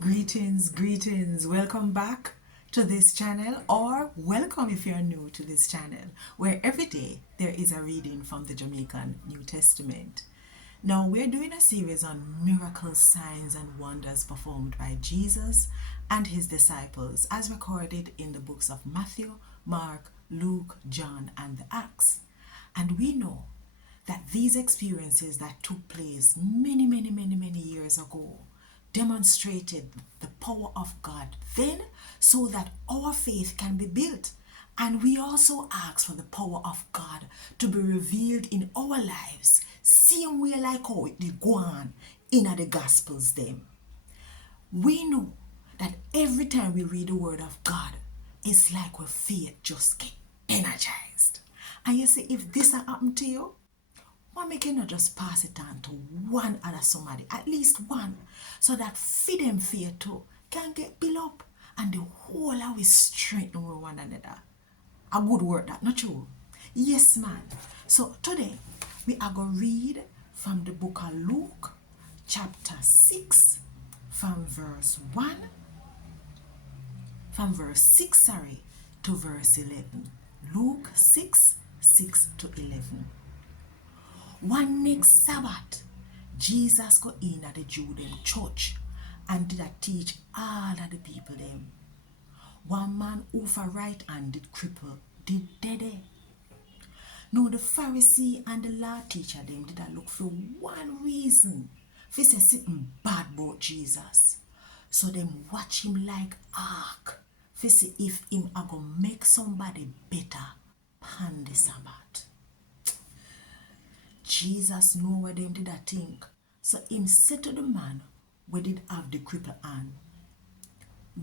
Greetings. Welcome back to this channel, or welcome if you're new to this channel, where every day there is a reading from the Jamaican New Testament. Now, we're doing a series on miracles, signs, and wonders performed by Jesus and his disciples, as recorded in the books of Matthew, Mark, Luke, John, and the Acts. And we know that these experiences that took place many years ago demonstrated the power of God then, so that our faith can be built. And we also ask for the power of God to be revealed in our lives, same way like how it did go on in the Gospels them. We know that every time we read the Word of God, it's like our faith just get energized. And you see, if this happened to you, why make you not just pass it on to one other somebody, at least one, so that feed them fear too can get built up and the whole of we strengthen with one another. A good word that, not true? Yes, man. So today we are going to read from the book of Luke, chapter 6, from verse 6, to verse 11. Luke 6 to 11. One next Sabbath, Jesus go in at the Jew them church and did a teach all of the people them. One man who for right hand did cripple, did dead. Now the Pharisee and the law teacher them did a look for one reason for say something bad about Jesus. So them watch him like ark for see if him a go make somebody better pan the Sabbath. Jesus know what them did a think. So him said to the man where did have the cripple hand,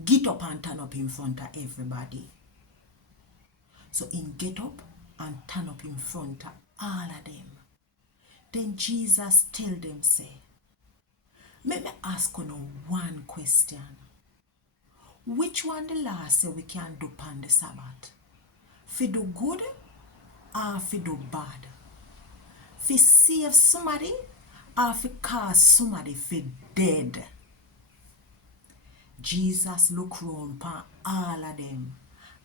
get up and turn up in front of everybody. So him get up and turn up in front of all of them. Then Jesus tell them, say, let me ask you now one question. Which one the law say we can do on the Sabbath? For do good or for do bad? For save somebody or for cause somebody for dead? Jesus look round upon all of them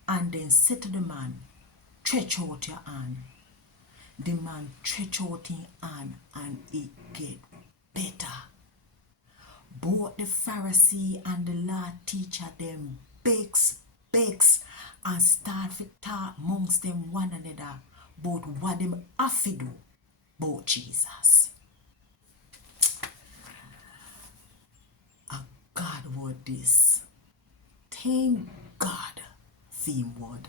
and then said to the man, stretch out your hand. The man stretch out his hand and it get better. Both the Pharisee and the law teacher them begs and start to talk amongst them one another about what them have to do about Jesus. A God word this. Thank God for him word.